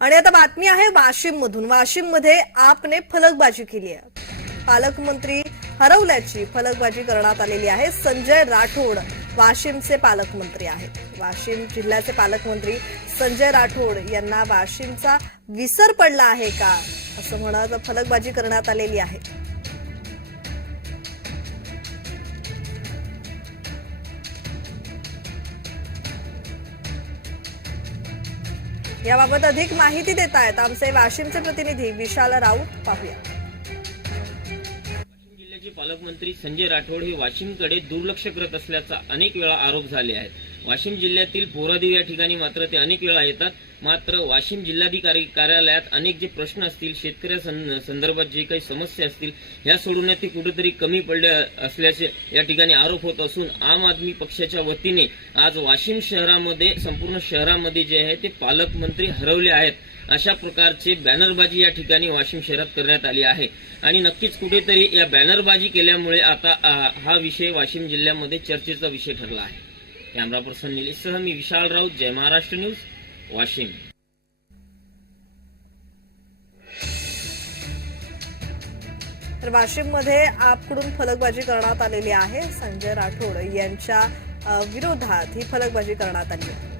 आणि आता बातमी आहे वाशिम मधून वाशिममध्ये आपने फलकबाजी केली आहे. पालकमंत्री हरवल्याची फलकबाजी करण्यात आलेली आहे. संजय राठोड वाशिमचे पालकमंत्री आहेत. वाशिम जिल्ह्याचे पालकमंत्री संजय राठोड यांना वाशिमचा विसर पडला आहे का? असं म्हणत फलकबाजी करण्यात आलेली आहे. याबाबत अधिक माहिती देत आहेत आमचे वाशिमचे प्रतिनिधी विशाल राऊत. पाहूया. वाशिम जिल्ह्याचे पालकमंत्री संजय राठोड हे वाशिमकडे दुर्लक्ष करत असल्याचा अनेक वेळा आरोप झाले आहेत. वाशिम जिल्ह्यातील पोरादेव या ठिकाणी मात्र ते अनेक वेळा येतात. मात्र वाशिम जिल्हाधिकारी कार्यालयात अनेक जे प्रश्न असतील शेतकऱ्या सं- संदर्भात जे काही समस्या असतील ह्या सोडवण्यात ते कुठेतरी कमी पडले असल्याचे या ठिकाणी आरोप होत असून आम आदमी पक्षाच्या वतीने आज वाशिम शहरामध्ये संपूर्ण शहरामध्ये जे आहे ते पालकमंत्री हरवले आहेत. अशा प्रकारचे बॅनरबाजी या ठिकाणी वाशिम शहरात करण्यात आली आहे. आणि नक्कीच कुठेतरी या बॅनरबाजी केल्यामुळे आता हा विषय वाशिम जिल्ह्यामध्ये चर्चेचा विषय ठरला आहे. कॅमेरा पर्सन निलेशसह मी विशाल राऊत जय महाराष्ट्र न्यूज वाशिम. तर वाशिममध्ये आपकडून फलकबाजी करण्यात आलेली आहे. संजय राठोड यांच्या विरोधात ही फलकबाजी करण्यात आली आहे.